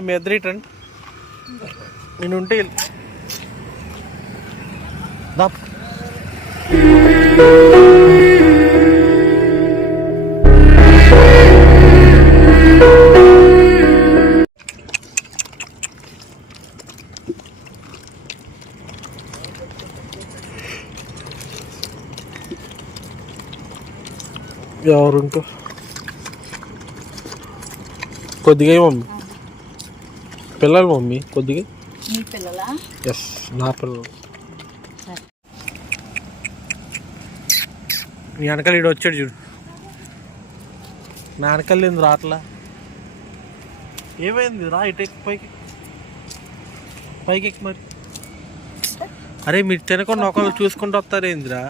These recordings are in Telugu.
मेद्रीट नीन और उनका को दिखाई मम्मी పిల్లలు మమ్మీ కొద్దిగా? మీ పిల్లలా? ఎస్ నా పిల్లలు. నీ వెనకాల ఇడు వచ్చాడు చూడు. నా వెనకాల ఏంది రాట్లా? ఏమైంది రా ఇటు పైకి పైకి? ఎక్కి మరి. అరే మీరు తినకుండా ఒకళ్ళు చూసుకుంటూ వస్తారేందిరా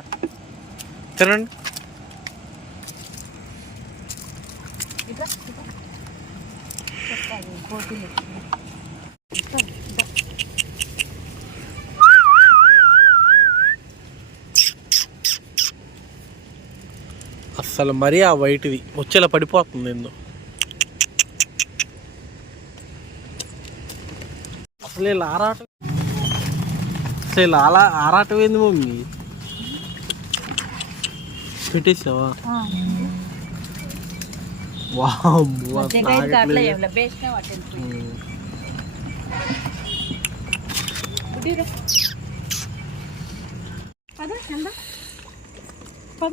తినండి. అస్సలు మరీ ఆ వైట్ది వచ్చేలా పడిపోతుంది ఏందో. అసలు ఇలా ఆరాటం. అసలు అలా ఆరాటం ఏంది మమ్మీ? పెట్టేసావా? పద పద.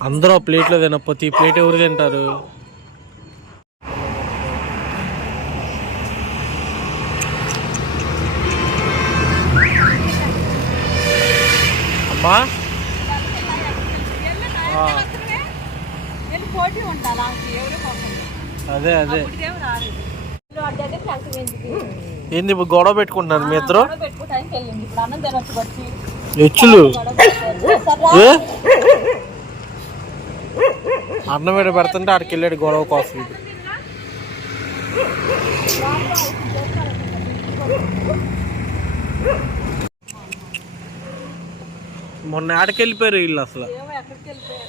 అందరూ ఆ ప్లేట్లో తినకపోతే ఈ ప్లేట్ ఎవరు తింటారు? అమ్మా. అదే అదే. ఏంది ఇప్పుడు గొడవ పెట్టుకుంటున్నారు మీ ఇద్దరు? హెచ్చులు అన్నం మీద పెడుతుంటే ఆడికి వెళ్ళాడు గొడవ కోసం. మొన్న ఆడికి వెళ్ళిపోయారు వీళ్ళు అసలు. ఏమో ఎక్కడికి వెళ్ళిపోయారు?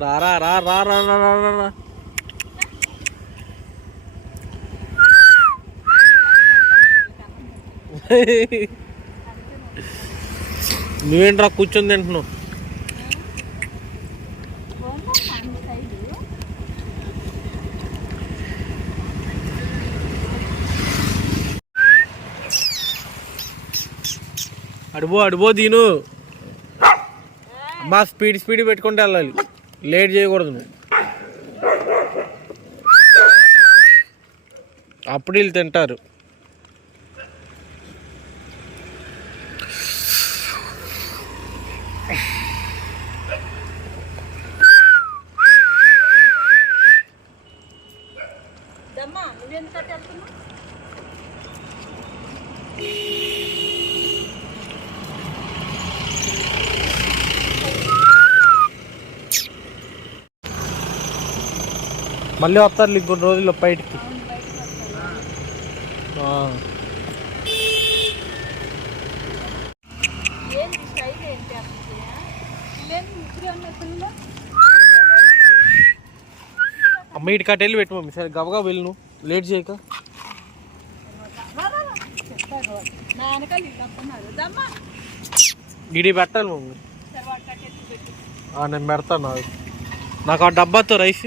రా రా రా రా రా రా నువ్వేంట్రా కూర్చొని తింటున్నావు? అడుబో అడుబో దీను. మా స్పీడ్ స్పీడ్ పెట్టుకుంటూ వెళ్ళాలి. లేట్ చేయకూడదు నువ్వు. అప్పుడు వీళ్ళు తింటారు. మళ్ళీ వస్తారు ఇంకొన్ని రోజుల్లో బయటికి. అమ్మ ఇటు కట్ వెళ్ళి పెట్టు మమ్మీ. సరే గబగా వెళ్ళు నువ్వు. లేట్ చేయక. ఇడి పెట్టాలి మమ్మీ. నేను పెడతాను నాకు ఆ డబ్బాతో రైస్.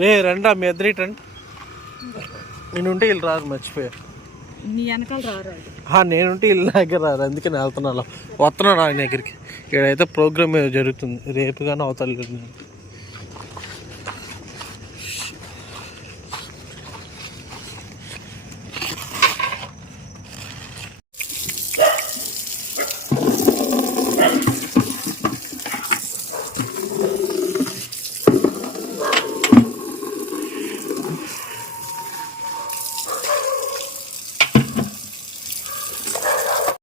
రే రండా మీ ఇద్దరి రండి. నేనుంటే వీళ్ళు రారు మర్చిపోయా. నీ వెనకాల రారా నేనుంటే వీళ్ళ దగ్గర రారు అందుకే నేను వెళ్తున్నాను. వస్తున్నాను ఆయన దగ్గరికి. ఇక్కడైతే ప్రోగ్రామ్ జరుగుతుంది. రేపు కానీ అవతల